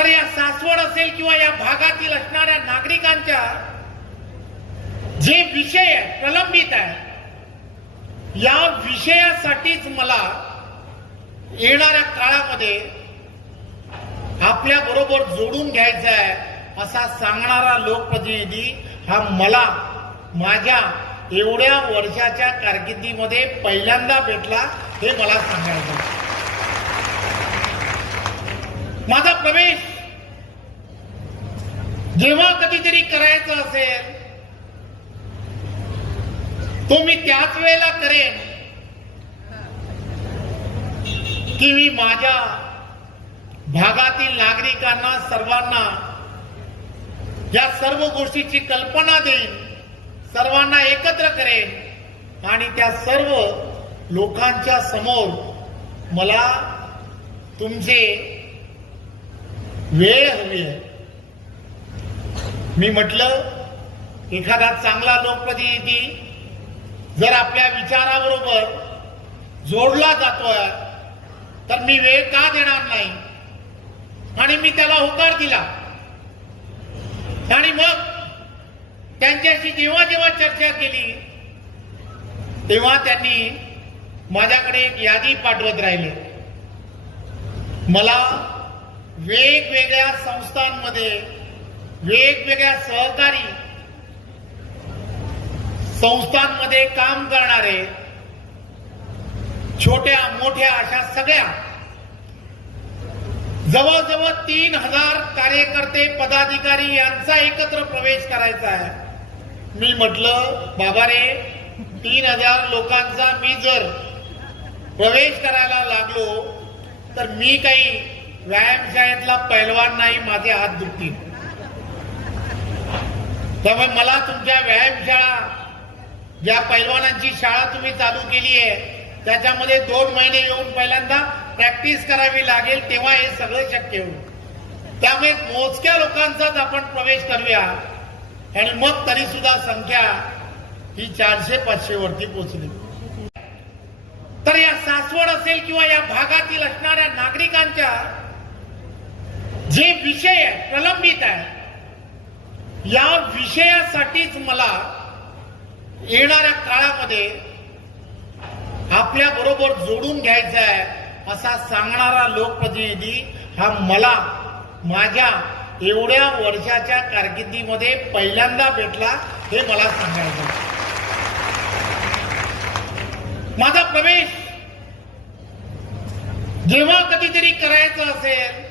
तर या सासवड असेल किंवा या भागातील असणाऱ्या नागरिकांच्या जे विषय प्रलंबित आहे या विषयासाठीच मला येणाऱ्या काळामध्ये आपल्या बरोबर जोडून घ्यायचा आहे असा सांगणारा लोकप्रतिनिधी हा मला माझ्या एवढ्या वर्षाच्या कारकिर्दीमध्ये पहिल्यांदा भेटला हे मला सांगायचं माझा प्रवेश जेव्हा कधीतरी करायचं असेल तो मी त्याच वेळेला करेन की मी माझ्या भागातील नागरिकांना सर्वांना या सर्व गोष्टीची कल्पना देईन सर्वांना एकत्र करेन आणि त्या सर्व लोकांच्या समोर मला तुमचे वेळ हवी आहे. मी म्हटलं एखादा चांगला लोकप्रतिनिधी जर आपल्या विचाराबरोबर जोडला जातोय तर मी वेळ का देणार नाही? आणि मी त्याला होकार दिला. आणि मग त्यांच्याशी जेव्हा जेव्हा चर्चा केली तेव्हा त्यांनी माझ्याकडे एक यादी पाठवत राहिले. मला वेगवेगळ्या संस्थांमध्ये वेगवेगळ्या सहकारी संस्थांमध्ये काम करणारे छोट्या मोठ्या अशा सगळ्या जवळजवळ तीन हजार कार्यकर्ते पदाधिकारी यांचा एकत्र प्रवेश करायचा आहे. मी म्हटलं बाबा रे तीन हजार लोकांचा मी जर प्रवेश करायला लागलो तर मी काही व्यायामशाळेतला पैलवान नाही माझे हात दुखतील. त्यामुळे मला तुमच्या व्यायामशाळा ज्या पैलवानांची शाळा तुम्ही चालू केली आहे त्याच्यामध्ये दोन महिने येऊन पहिल्यांदा प्रॅक्टिस करावी लागेल तेव्हा हे सगळं शक्य होईल. त्यामुळे मोजक्या लोकांचाच आपण प्रवेश करूया. आणि मग तरी सुद्धा संख्या ही चारशे पाचशे वरती पोहोचली. तर या सासवड असेल किंवा या भागातील असणाऱ्या नागरिकांच्या जे विषय आहे प्रलंबित आहे या विषयासाठीच मला येणाऱ्या काळामध्ये आपल्या बरोबर जोडून घ्यायचा आहे असा सांगणारा लोकप्रतिनिधी हा मला माझ्या एवढ्या वर्षाच्या कारकिर्दीमध्ये पहिल्यांदा भेटला हे मला सांगायचं माझा प्रवेश जेव्हा कधीतरी करायचा असेल